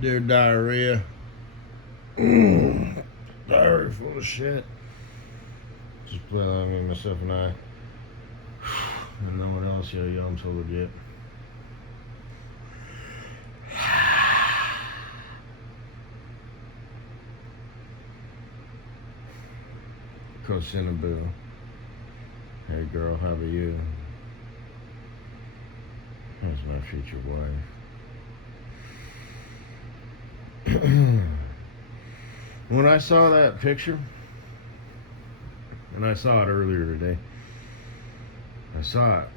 Dude, diarrhea. Diarrhea full of shit. Just play along with myself and I. And no one else, I'm so legit. Coach Cinnaboo. Hey girl, how are you? That's my future wife. When I saw that picture, and I saw it earlier today, I saw it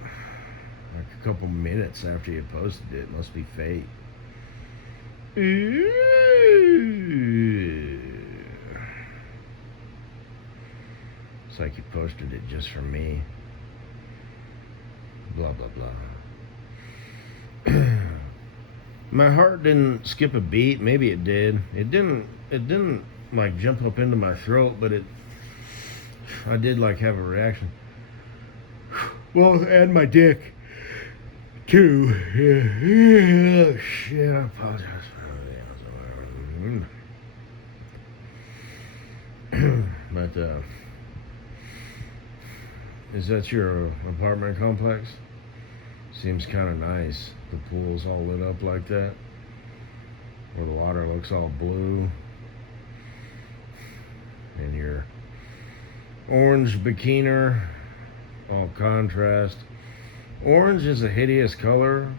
like a couple minutes after you posted it. It must be fake. It's like you posted it just for me. Blah, blah, blah. My heart didn't skip a beat. Maybe it did. It didn't like jump up into my throat, but I did like have a reaction. Well, and my dick too. Oh shit, I apologize. But is that your apartment complex? Seems kind of nice. The pool's all lit up like that, where the water looks all blue, and your orange bikini, all contrast. Orange is a hideous color.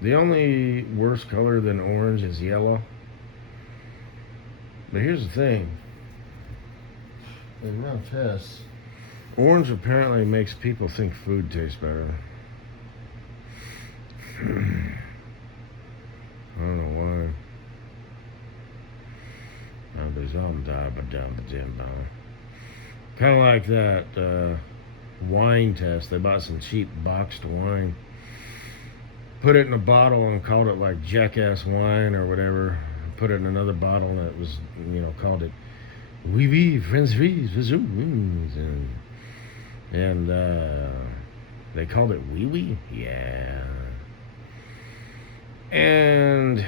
The only worse color than orange is yellow. But here's the thing. In real tests, orange apparently makes people think food tastes better. I don't know why. Kind of like that wine test. They bought some cheap boxed wine, put it in a bottle and called it like Jackass wine or whatever. Put it in another bottle and it was, called it Oui Oui French Fries, and they called it Oui Oui, yeah. And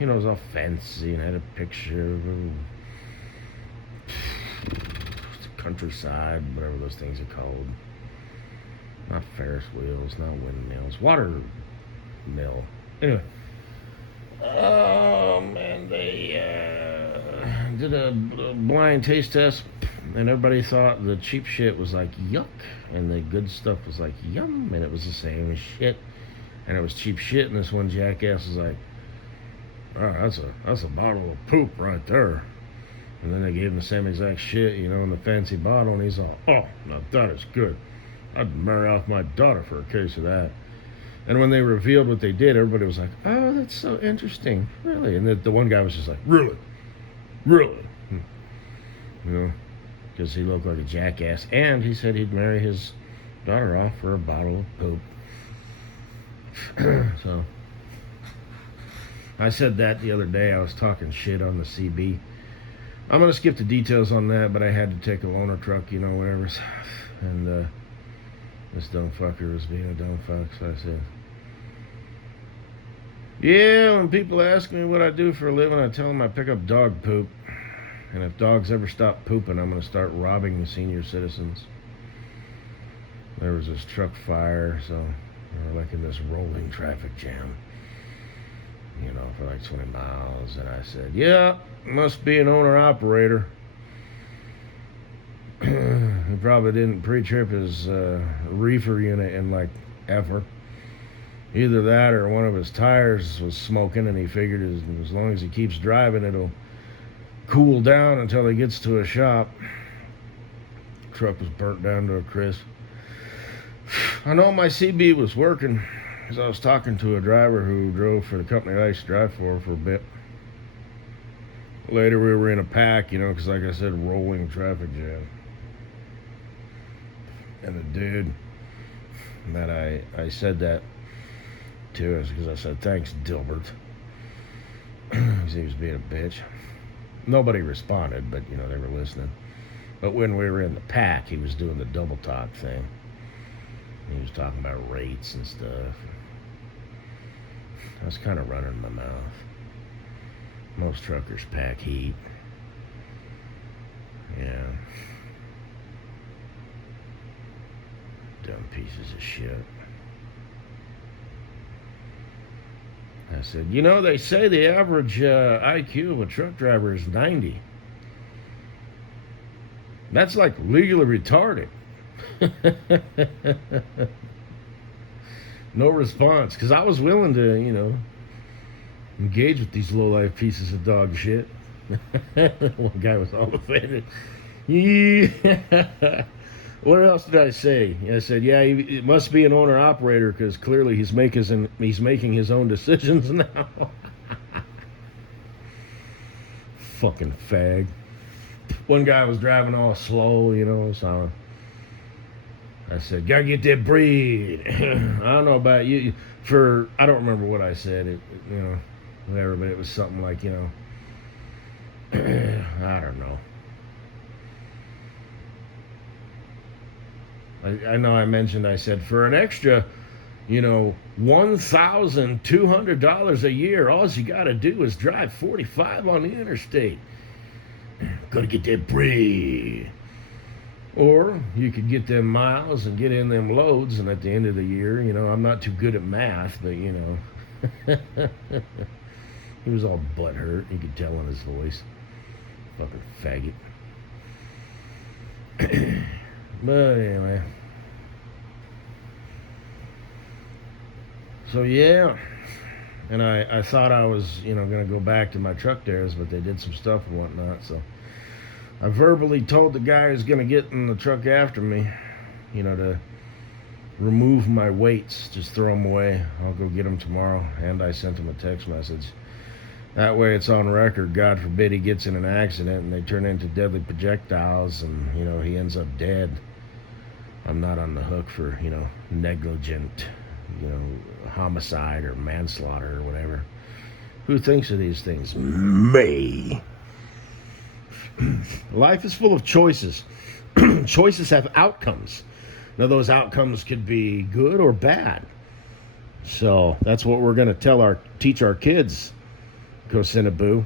it was all fancy and had a picture of the countryside, whatever those things are called. Not Ferris wheels, not windmills, water mill. Anyway, and they did a blind taste test, and everybody thought the cheap shit was like yuck, and the good stuff was like yum, and it was the same as shit, and it was cheap shit. And this one jackass was like, "Oh, that's a bottle of poop right there." And then they gave him the same exact shit, in the fancy bottle, and he's all, "Oh, now that is good. I'd marry off my daughter for a case of that." And when they revealed what they did, everybody was like, "Oh, that's so interesting, really." And the one guy was just like, "Really? Really?" Because he looked like a jackass, and he said he'd marry his daughter off for a bottle of poop. So, I said that the other day. I was talking shit on the CB. I'm going to skip the details on that, but I had to take a loaner truck, whatever. And this dumb fucker was being a dumb fuck, so I said, yeah, when people ask me what I do for a living, I tell them I pick up dog poop. And if dogs ever stop pooping, I'm going to start robbing the senior citizens. There was this truck fire, so we're like in this rolling traffic jam, for like 20 miles. And I said, yeah, must be an owner-operator. He probably didn't pre-trip his reefer unit in like ever. Either that or one of his tires was smoking, and he figured as long as he keeps driving, it'll cool down until he gets to a shop. Truck was burnt down to a crisp. I know my CB was working because I was talking to a driver who drove for the company I used to drive for a bit. Later we were in a pack, because like I said, rolling traffic jam. And the dude that I said that to is because I said, "Thanks, Dilbert." He was being a bitch. Nobody responded, but they were listening. But when we were in the pack, he was doing the double talk thing. He was talking about rates and stuff. I was kind of running my mouth. Most truckers pack heat. Yeah. Dumb pieces of shit. I said, you know, they say the average IQ of a truck driver is 90. That's like legally retarded. No response, because I was willing to, you know, engage with these low-life pieces of dog shit. One guy was all offended. Yeah. What else did I say? I said, yeah, it must be an owner-operator, because clearly he's making his own decisions now. Fucking fag. One guy was driving all slow, you know, so I said, gotta get that breed. I don't know about you. I don't remember what I said, you know, whatever, but it was something like, you know, I don't know. I know I mentioned, I said, for an extra, you know, $1,200 a year, all you got to do is drive 45 on the interstate. Got to get that bread. Or you could get them miles and get in them loads, and at the end of the year, you know, I'm not too good at math, but, you know. He was all butthurt. You could tell on his voice. Fucking faggot. But anyway. So yeah. And I thought I was, you know, going to go back to my truck dares, but they did some stuff and whatnot. So I verbally told the guy who's going to get in the truck after me, you know, to remove my weights. Just throw them away. I'll go get them tomorrow. And I sent him a text message. That way it's on record. God forbid he gets in an accident and they turn into deadly projectiles and, you know, he ends up dead. I'm not on the hook for, you know, negligent, you know, homicide or manslaughter or whatever. Who thinks of these things? Me. Life is full of choices. Choices have outcomes. Now, those outcomes could be good or bad. So that's what we're going to teach our kids. Go-sin-a-boo.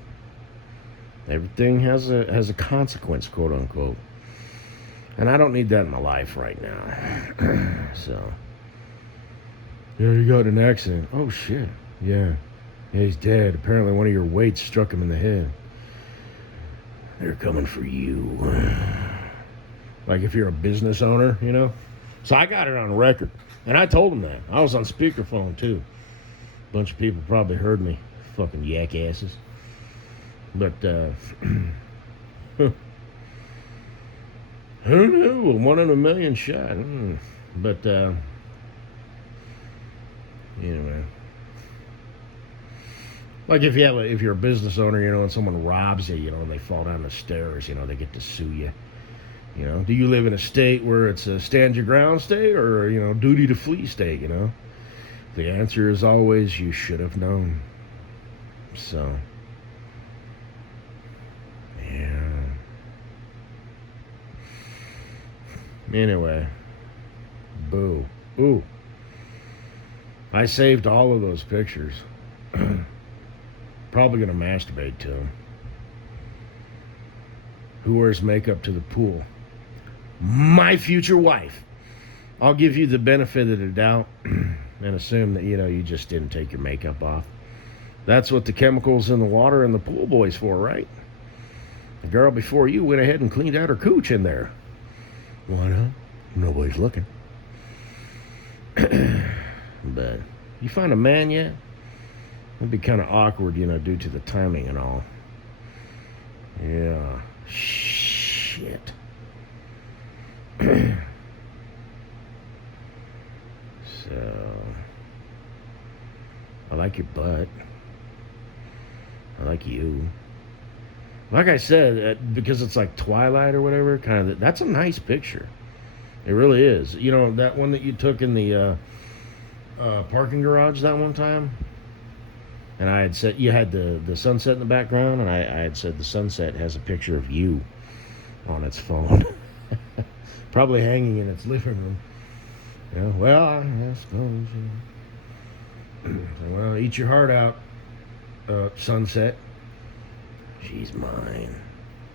Everything has a consequence, quote unquote. And I don't need that in my life right now. So, yeah, you got in an accident. Oh shit. Yeah, he's dead. Apparently one of your weights struck him in the head. They're coming for you. Like if you're a business owner, you know. So I got it on record, and I told him that. I was on speakerphone too. A bunch of people probably heard me. Fucking yak asses. But who knew? 1 in a million shot. But you know, like if you're a business owner, you know, and someone robs you, you know, and they fall down the stairs, you know, they get to sue you. You know, do you live in a state where it's a stand your ground state or, you know, duty to flee state? You know, the answer is always you should have known. So, yeah. Anyway, boo. Ooh. I saved all of those pictures. Probably going to masturbate to them. Who wears makeup to the pool? My future wife. I'll give you the benefit of the doubt and assume that, you know, you just didn't take your makeup off. That's what the chemicals in the water and the pool boy's for, right? The girl before you went ahead and cleaned out her cooch in there. Why not? Nobody's looking. But you find a man yet? It'd be kind of awkward, you know, due to the timing and all. Yeah. Shit. So, I like your butt. I like you. Like I said, because it's like twilight or whatever, kind of, that's a nice picture. It really is. You know, that one that you took in the parking garage that one time? And I had said, you had the sunset in the background, and I had said the sunset has a picture of you on its phone. Probably hanging in its living room. Yeah, well, I suppose. Well, eat your heart out, Sunset. She's mine.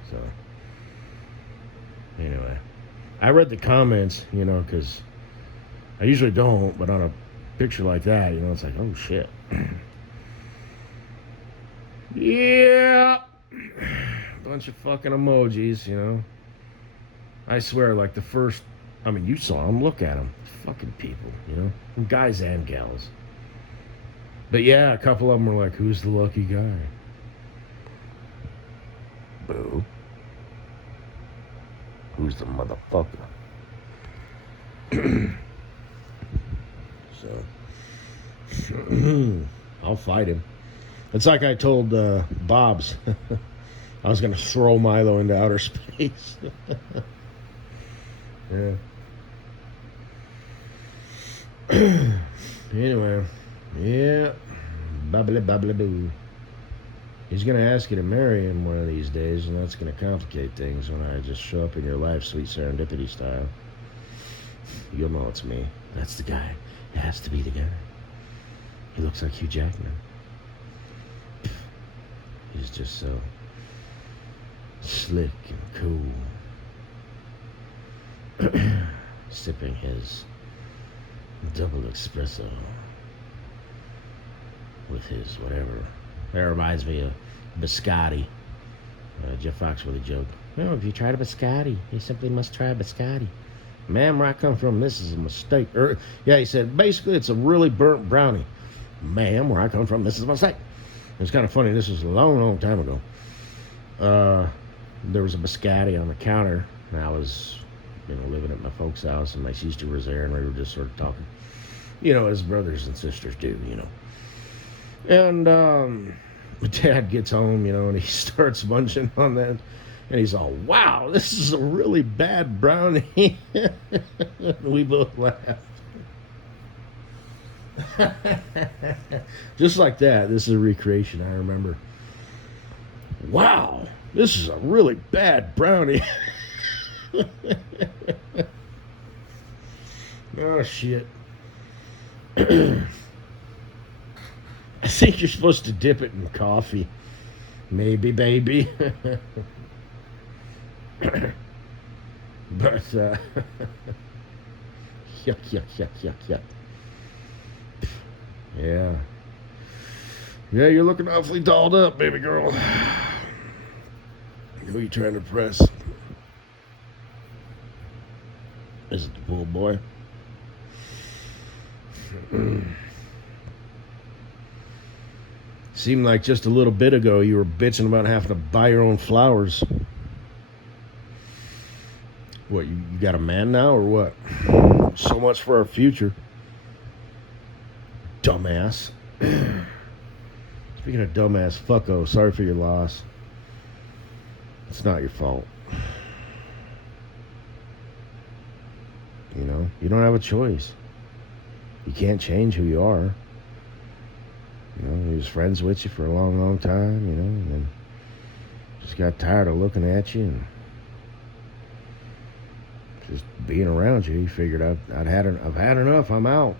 So, anyway, I read the comments, because I usually don't, but on a picture like that, it's like, oh shit. Yeah. Bunch of fucking emojis, I swear, like the first, you saw them, look at them. Fucking people, guys and gals. But yeah, a couple of them were like, who's the lucky guy? Boo. Who's the motherfucker? So, I'll fight him. It's like I told Bob's. I was going to throw Milo into outer space. Yeah. Anyway, yeah. Babbly babbly boo. He's going to ask you to marry him one of these days, and that's going to complicate things when I just show up in your life, sweet serendipity style. You'll know it's me. That's the guy. It has to be the guy. He looks like Hugh Jackman. He's just so slick and cool. Sipping his double espresso with his whatever. That reminds me of biscotti. Jeff Foxworthy joke. Oh, if you tried a biscotti, you simply must try a biscotti. Ma'am, where I come from, this is a mistake. He said, basically, it's a really burnt brownie. Ma'am, where I come from, this is a mistake. It was kind of funny. This was a long, long time ago. There was a biscotti on the counter, and I was, living at my folks' house, and my sister was there, and we were just sort of talking, as brothers and sisters do, And my dad gets home, and he starts munching on that, and he's all, wow, this is a really bad brownie. We both laughed. Just like that. This is a recreation, I remember. Wow, this is a really bad brownie. Oh, shit. I think you're supposed to dip it in coffee. Maybe, baby. But, yuck, yuck, yuck, yuck, yuck. Yeah. Yeah, you're looking awfully dolled up, baby girl. Who are you trying to impress? Is it the pool boy? Seemed like just a little bit ago you were bitching about having to buy your own flowers. What, you got a man now or what? So much for our future. Dumbass. Speaking of dumbass, fucko, sorry for your loss. It's not your fault. You don't have a choice. You can't change who you are. He was friends with you for a long, long time, and then just got tired of looking at you and just being around you. He figured I've had enough. I'm out.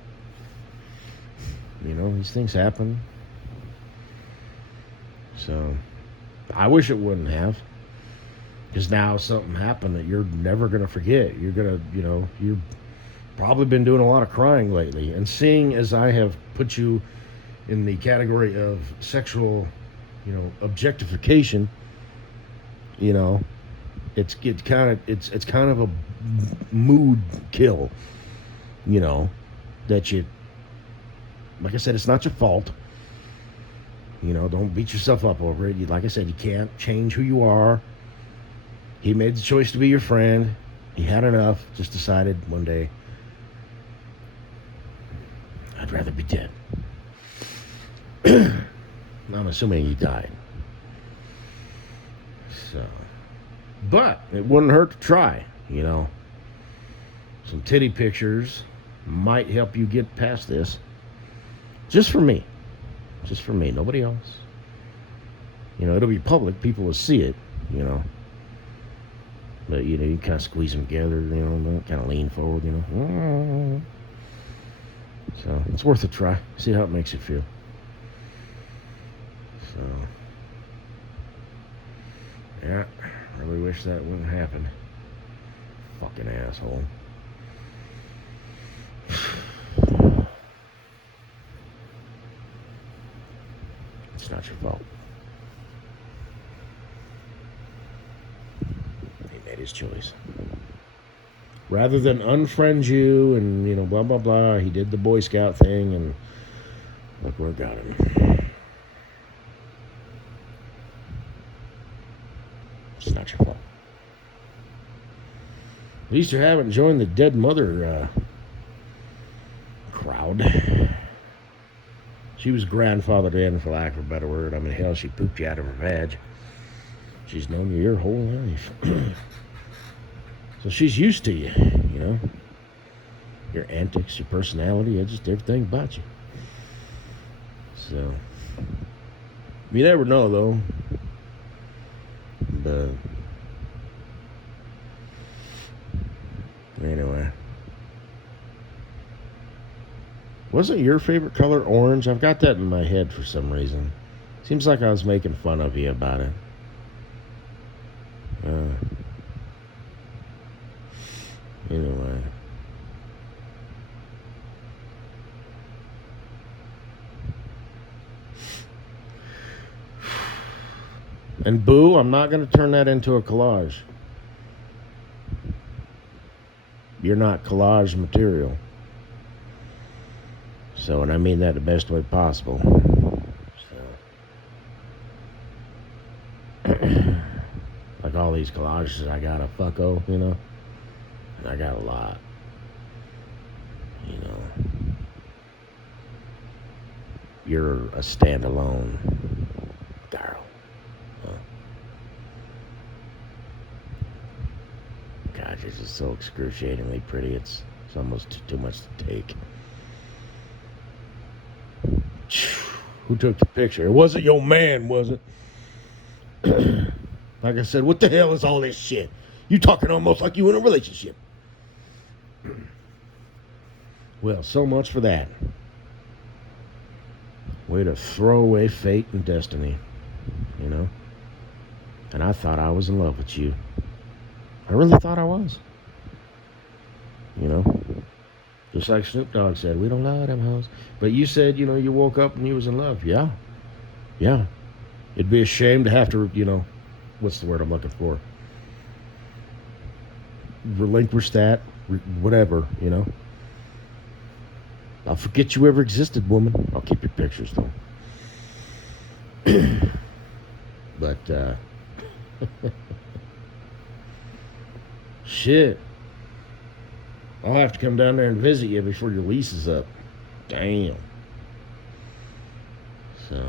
These things happen. So, I wish it wouldn't have. Because now something happened that you're never going to forget. You're going to, you've probably been doing a lot of crying lately. And seeing as I have put you in the category of sexual, objectification, it's kind of a mood kill, that you, like I said, it's not your fault. Don't beat yourself up over it. Like I said, you can't change who you are. He made the choice to be your friend. He had enough. Just decided one day, I'd rather be dead. I'm assuming he died. So, but it wouldn't hurt to try, Some titty pictures might help you get past this. Just for me. Nobody else. It'll be public. People will see it, But, you kind of squeeze them together, kind of lean forward, So it's worth a try. See how it makes you feel. So, yeah, really wish that wouldn't happen. Fucking asshole. It's not your fault. He made his choice. Rather than unfriend you and, blah, blah, blah, he did the Boy Scout thing, and look where it got him. It's not your fault. At least you haven't joined the dead mother crowd. She was grandfathered in, for lack of a better word. I mean, hell, she pooped you out of her vag. She's known you your whole life. So she's used to you, your antics, your personality, just everything about you. So, you never know, though. But, anyway. Wasn't your favorite color orange? I've got that in my head for some reason. Seems like I was making fun of you about it. Anyway. And boo, I'm not going to turn that into a collage. You're not collage material. So, and I mean that the best way possible. So. Like all these collages, I got a fucko, and I got a lot. You're a standalone girl. God, you're just so excruciatingly pretty. It's almost too much to take. Who took the picture? It wasn't your man, was it? Like I said, what the hell is all this shit? You talking almost like you in a relationship. Well, so much for that. Way to throw away fate and destiny, And I thought I was in love with you. I really thought I was. Just like Snoop Dogg said, we don't love them hoes. But you said, you woke up and you was in love. Yeah. Yeah. It'd be a shame to have to, what's the word I'm looking for? Relinquish that, whatever, I'll forget you ever existed, woman. I'll keep your pictures, though. But, shit. I'll have to come down there and visit you before your lease is up. Damn. So,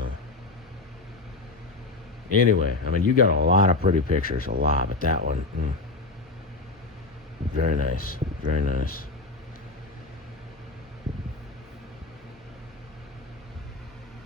anyway, I mean, you got a lot of pretty pictures, a lot, but that one, very nice, very nice.